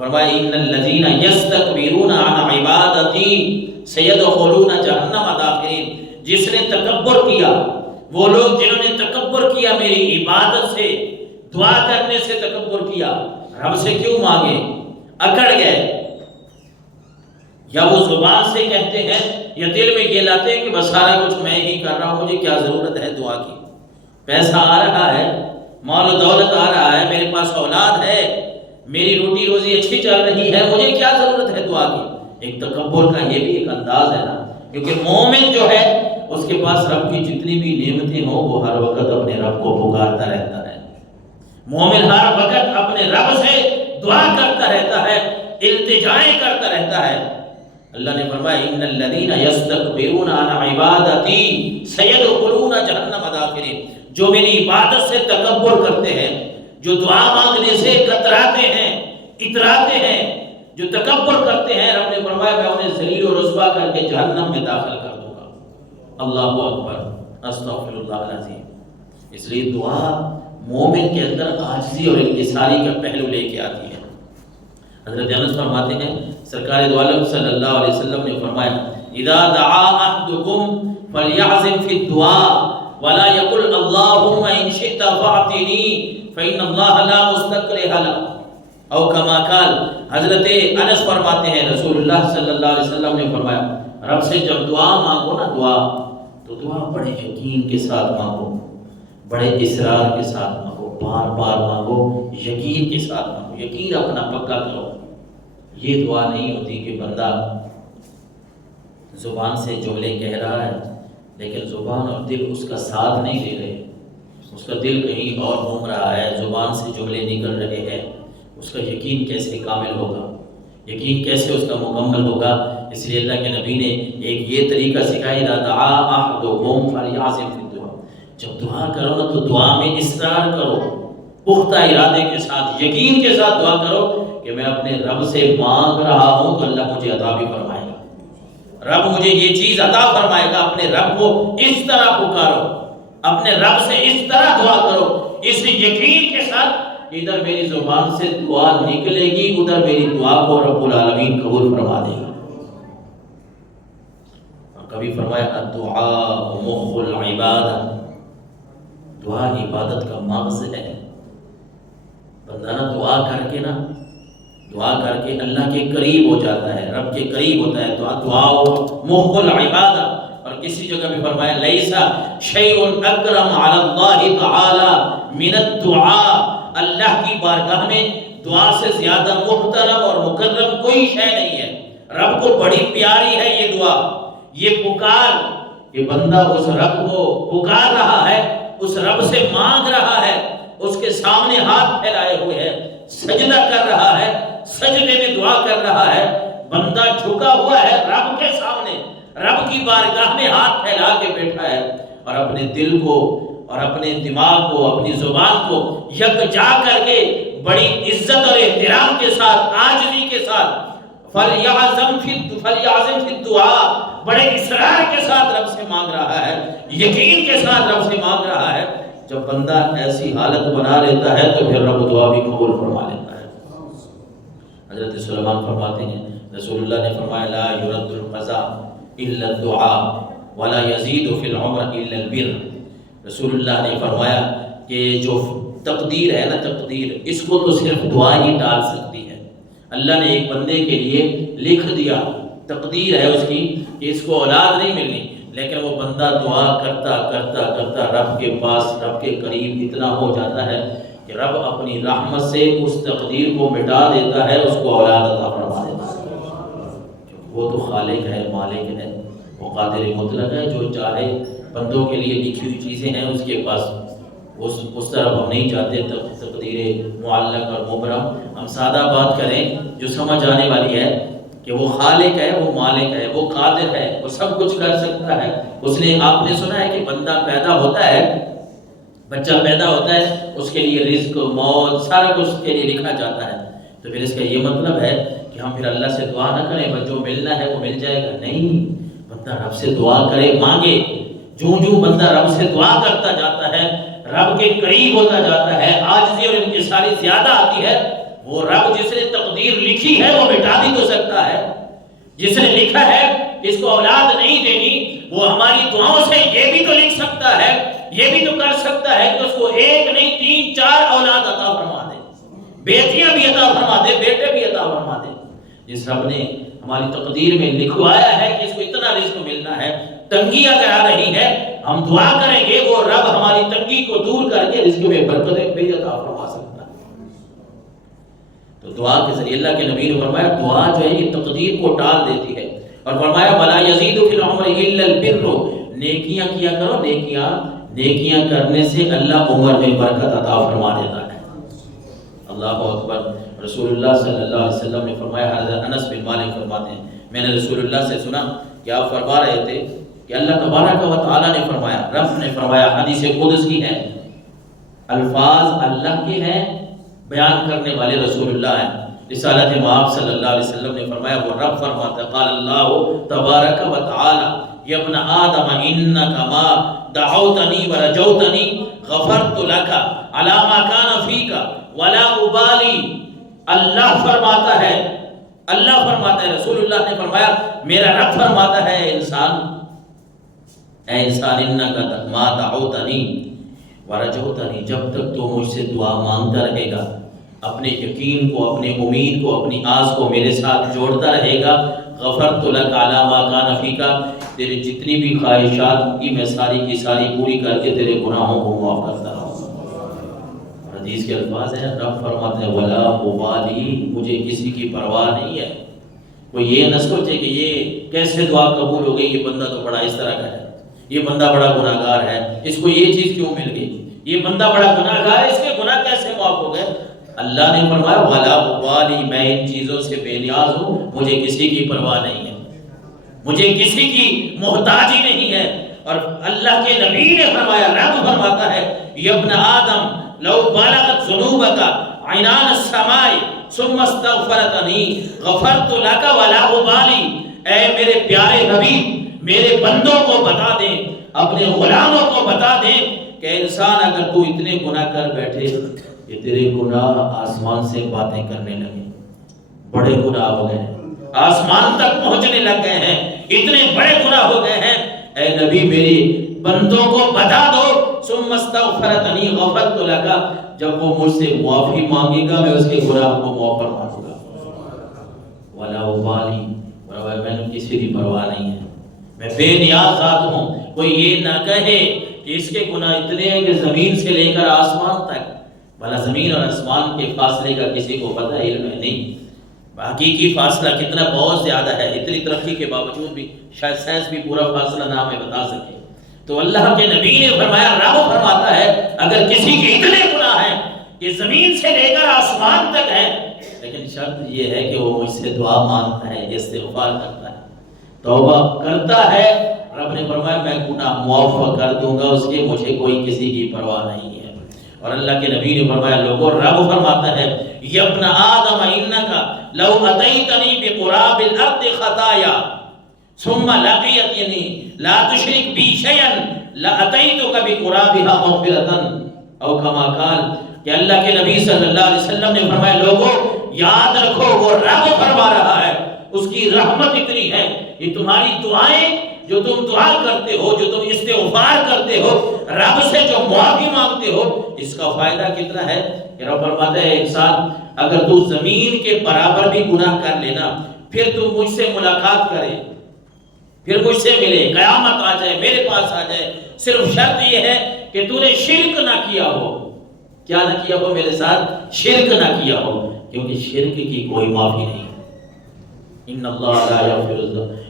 فرمایا ان الذین یستکبرون عن عبادتی سیدخلون جہنم داخرین، جس نے تکبر کیا، وہ لوگ جنہوں نے تکبر کیا میری عبادت سے، دعا کرنے سے تکبر کیا، رب سے کیوں مانگے، اکڑ گئے، یا وہ زبان سے کہتے ہیں یا دل میں یہ لاتے ہیں کہ بس سارا کچھ میں ہی کر رہا ہوں، مجھے کیا ضرورت ہے دعا کی، پیسہ آ رہا ہے، مال و دولت آ رہا ہے، میرے پاس اولاد ہے، میری روٹی روزی اچھی چل رہی ہے، مجھے کیا ضرورت ہے دعا کی۔ ایک تکبر کا یہ بھی ایک انداز ہے نا، کیونکہ مومن جو ہے اس کے پاس رب کی جتنی بھی نعمتیں ہوں وہ ہر وقت اپنے رب کو پکارتا رہتا ہے، مومن ہر وقت اپنے رب سے دعا کرتا رہتا ہے، التجائیں کرتا رہتا ہے۔ اللہ نے فرمایا ان الذین یستکبرون عن عبادتی سیدخلون جہنم داخرین، جو میری عبادت سے تکبر کرتے ہیں، جو دعا مانگنے سے کتراتے ہیں، اتراتے ہیں، جو تکبر کرتے ہیں، رب نے فرمایا میں انہیں ذلیل و رسوا کر کے جہنم میں داخل کر دوں گا۔ اللہ اکبر، استغفر اللہ العظیم۔ اس لیے دعا مومن کے اندر عاجزی اور انکساری کا پہلو لے کے آتی ہے۔ حضرت انس فرماتے ہیں سرکار دو عالم صلی اللہ علیہ وسلم نے فرمایا اذا دعا احدکم فلیعزم فی الدعاء ولا یقل اللہم ان شئت فاعطنی فإن اللہ لا مستکرہ له، او کما قال، حضرت انس فرماتے ہیں رسول اللہ صلی اللہ علیہ وسلم نے فرمایا رب سے جب دعا مانگو نا دعا، تو دعا بڑے یقین کے ساتھ مانگو، بڑے اصرار کے ساتھ مانگو، بار بار مانگو، یقین کے ساتھ مانگو، یقین اپنا پکا کرو۔ یہ دعا نہیں ہوتی کہ بندہ زبان سے جملے کہہ رہا ہے لیکن زبان اور دل اس کا ساتھ نہیں دے رہے، اس کا دل کہیں اور گھوم رہا ہے، زبان سے جملے نکل رہے ہیں، اس کا یقین کیسے کامل ہوگا، یقین کیسے اس کا مکمل ہوگا؟ اس لیے اللہ کے نبی نے ایک یہ طریقہ سکھایا اذا دعا احدکم فلیعزم فی الدعاء، جب دعا کرو نا تو دعا میں اصرار کرو، پختہ ارادے کے ساتھ، یقین کے ساتھ دعا کرو کہ میں اپنے رب سے مانگ رہا ہوں تو اللہ مجھے عطا بھی فرمائے گا، رب مجھے یہ چیز عطا فرمائے گا۔ اپنے رب کو اس طرح پکارو، اپنے رب سے اس طرح دعا کرو، اس یقین کے ساتھ ادھر میری زبان سے دعا نکلے گی، ادھر میری دعا کو رب العالمین قبول فرما دے گا۔ کبھی فرمایا الدعاء مخ العبادہ، دعا عبادت کا مغز ہے۔ بندہ نا دعا کر کے اللہ کے قریب ہو جاتا ہے، رب کے قریب ہوتا ہے۔ دعا مخ العبادہ، اور کسی جگہ بھی فرمایا لیس شیء اکرم علی اللہ تعالی من الدعاء، اللہ کی بارگاہ میں دعا سے زیادہ محترم اور مکرم کوئی شے نہیں ہے۔ رب کو بڑی پیاری ہے یہ دعا، یہ پکار، کہ بندہ اس رب کو پکار رہا ہے، اس رب سے مانگ رہا ہے، اس کے سامنے ہاتھ پھیلائے ہوئے ہے، سجدہ کر رہا ہے، سجدے میں دعا کر رہا ہے، بندہ جھکا ہوا ہے رب کے سامنے، رب کی بارگاہ میں ہاتھ پھیلا کے بیٹھا ہے، اور اپنے دل کو اور اپنے دماغ کو، اپنی زبان کو یکجا کر کے بڑی عزت اور احترام کے ساتھ، عاجزی کے ساتھ فلیعزم فی الدعاء، بڑے اصرار کے ساتھ رب سے مانگ رہا ہے، یقین کے ساتھ رب سے مانگ رہا ہے۔ جب بندہ ایسی حالت بنا لیتا ہے تو پھر رب دعا بھی قبول فرما لیتا ہے۔ حضرت سلیمان فرماتے ہیں رسول اللہ نے فرمایا لا يرد القضاء الا الدعاء ولا يزيد في العمر الا البر، رسول اللہ نے فرمایا کہ جو تقدیر ہے نا، تقدیر اس کو تو صرف دعا ہی ٹال سکتی ہے۔ اللہ نے ایک بندے کے لیے لکھ دیا، تقدیر ہے اس کی کہ اس کو اولاد نہیں ملنی، لیکن وہ بندہ دعا کرتا کرتا کرتا رب کے پاس، رب کے قریب اتنا ہو جاتا ہے کہ رب اپنی رحمت سے اس تقدیر کو مٹا دیتا ہے، اس کو اولاد عطا فرما دیتا ہے۔ وہ تو خالق ہے، مالک ہے، وہ قادر مطلق ہے، جو چاہے بندوں کے لیے لکھی ہوئی چیزیں ہیں اس کے پاس، اس طرف ہم نہیں چاہتے تقدیر معلق اور مبرم۔ ہم سادہ بات کریں جو سمجھ آنے والی ہے کہ وہ خالق ہے، وہ مالک ہے، وہ قادر ہے، وہ سب کچھ کر سکتا ہے۔ اس نے، آپ نے سنا ہے کہ بندہ پیدا ہوتا ہے، بچہ پیدا ہوتا ہے، اس کے لیے رزق، موت، سارا کچھ اس کے لیے لکھا جاتا ہے، تو پھر اس کا یہ مطلب ہے کہ ہم پھر اللہ سے دعا نہ کریں بس جو ملنا ہے وہ مل جائے گا؟ نہیں، بندہ رب سے دعا کرے، مانگے۔ جو بندہ رب سے دعا کرتا جاتا ہے، رب کے قریب ہوتا جاتا ہے، عاجزی اور انکساری زیادہ آتی ہے، وہ رب جس نے تقدیر لکھی ہے وہ مٹا بھی تو سکتا ہے. جس نے لکھا ہے کہ اس کو اولاد نہیں دینی، وہ ہماری دعاؤں سے یہ بھی تو لکھ سکتا ہے، یہ بھی تو کر سکتا ہے کہ اس کو ایک نہیں 3-4 اولاد عطا فرما دے، بیٹیاں بھی عطا فرما دے، بیٹے بھی عطا فرما دے. جس رب نے ہماری تقدیر میں لکھوایا ہے کہ اس کو اتنا رزق ملنا ہے، تنگی اگر آ رہی ہے ہم دعا کریں گے وہ رب ہماری تنگی کو دور کر کے رزق میں برکتیں بھی عطا فرما سکتا ہے. تو دعا کے ذریعے اللہ کے نبی نے فرمایا دعا جو ہے یہ تقدیر کو ٹال دیتی ہے، اور فرمایا وَلَا يَزِيدُ فِي الْعُمْرِ إِلَّا الْبِرُّ، نیکیاں کیا کرو، نیکیاں کرنے سے اللہ عمر میں برکت عطا فرما دیتا ہے. اللہ اکبر. رسول اللہ صلی اللہ علیہ وسلم نے فرمایا، حضرت انس بن مالک فرماتے ہیں میں نے رسول اللہ سے سنا کہ آپ فرما رہے تھے کہ اللہ تبارک و تعالیٰ نے فرمایا، رب نے فرمایا، حدیث قدسی ہے، الفاظ اللہ کے ہیں، بیان کرنے والے رسول اللہ ہیں. رسالت مآب صلی اللہ علیہ وسلم نے فرمایا، وہ رب فرماتا ہے قال اللہ تبارک و تعالی یا ابن آدم انک ما دعوتنی ورجوتنی غفرت لک علی ما کان فیک ولا ابالی. اللہ فرماتا ہے، اللہ فرماتا ہے، رسول اللہ نے فرمایا میرا رب فرماتا ہے اے انسان انک ما دعوتنی ورجوتنی، جب تک تو مجھ سے دعا مانگتا رہے گا، اپنے یقین کو، اپنے امید کو، اپنی آس کو میرے ساتھ جوڑتا رہے گا، غفرت لک علی ما کان فیک، تیرے جتنی بھی خواہشات ہوں گی میں ساری کی ساری پوری کر کے تیرے گناہوں کو معاف کرتا رہوں. حدیث کے الفاظ ہیں، رب فرماتے ہیں ولا ابالی، مجھے کسی کی پرواہ نہیں ہے. کوئی یہ نہ سوچے کہ یہ کیسے دعا قبول ہو گئی، یہ بندہ تو بڑا اس طرح کا ہے، یہ بندہ بڑا گناہگار ہے، اس کو یہ چیز کیوں مل گئی، یہ بندہ بڑا گناہگار ہے، اس کے گناہ کیسے معاف ہو گئے. اللہ نے فرمایا ولا ابالی، میں ان چیزوں سے بے نیاز ہوں، مجھے کسی کی پرواہ نہیں ہے، مجھے کسی کی محتاجی نہیں ہے. اور اللہ کے نبی نے فرمایا، رب فرماتا ہے یا ابن آدم لو بالغت ذنوبک عنان السماء ثم استغفرتنی غفرت لک ولا ابالی. اے میرے پیارے حبیب، میرے بندوں کو بتا دیں، اپنے غلاموں کو بتا دیں کہ انسان اگر تو اتنے گناہ کر بیٹھے کہ تیرے گناہ آسمان سے باتیں کرنے لگے، بڑے گناہ ہو گئے ہیں، آسمان تک پہنچنے لگ گئے ہیں، اتنے بڑے گناہ ہو گئے ہیں، اے نبی میری بندوں کو بتا دو ثم استغفرتنی غفرت لک، جب وہ مجھ سے معافی مانگے گا میں اس کے گناہ کو معاف فرما دوں گا. ولا ابالی، میں نے کسی کی پرواہ نہیں ہے، میں بے نیاز ذات ہوں. کوئی یہ نہ کہے کہ اس کے گناہ اتنے ہیں کہ زمین سے لے کر آسمان تک، بھلا زمین اور آسمان کے فاصلے کا کسی کو پتہ ہے؟ علم ہے نہیں. حقیقی فاصلہ کتنا، بہت زیادہ ہے، اتنی ترقی کے باوجود بھی شاید سائنس بھی پورا فاصلہ نہ ہمیں بتا سکے. تو اللہ کے نبی نے فرمایا، رب فرماتا ہے اگر کسی کے اتنے گناہ ہیں کہ زمین سے لے کر آسمان تک ہے، لیکن شرط یہ ہے کہ وہ مجھ سے دعا مانگتا ہے، استغفار کرتا ہے، توبہ کرتا ہے، رب نے فرمایا میں گناہ معاف کر دوں گا اس کے، مجھے کوئی کسی کی پرواہ نہیں ہے. اور اللہ کے نبی نے فرمایا لوگوں، رب فرماتا ہے یا ابن آدم انک لو اتیتنی بقراب الارض خطایا ثم لقیتنی لا تشرک بی شیئا لاتیتک بقرابها مغفرۃ، او کما قال، کہ اللہ کے نبی صلی اللہ علیہ وسلم نے فرمایا لوگوں یاد رکھو وہ رب فرما رہا ہے، اس کی رحمت اتنی ہے، یہ تمہاری دعائیں جو تم دعا کرتے ہو، جو تم استغفار کرتے ہو، رب سے جو معافی مانگتے ہو، اس کا فائدہ کتنا ہے کہ رب فرماتا ہے انسان اگر تو زمین کے برابر بھی گناہ کر لینا، پھر تو مجھ سے ملاقات کرے، پھر مجھ سے ملے، قیامت آ جائے، میرے پاس آ جائے، صرف شرط یہ ہے کہ تو نے شرک نہ کیا ہو. کیا نہ کیا ہو میرے ساتھ؟ شرک نہ کیا ہو، کیونکہ شرک کی کوئی معافی نہیں. ان اللہ لا یغفر الذنوب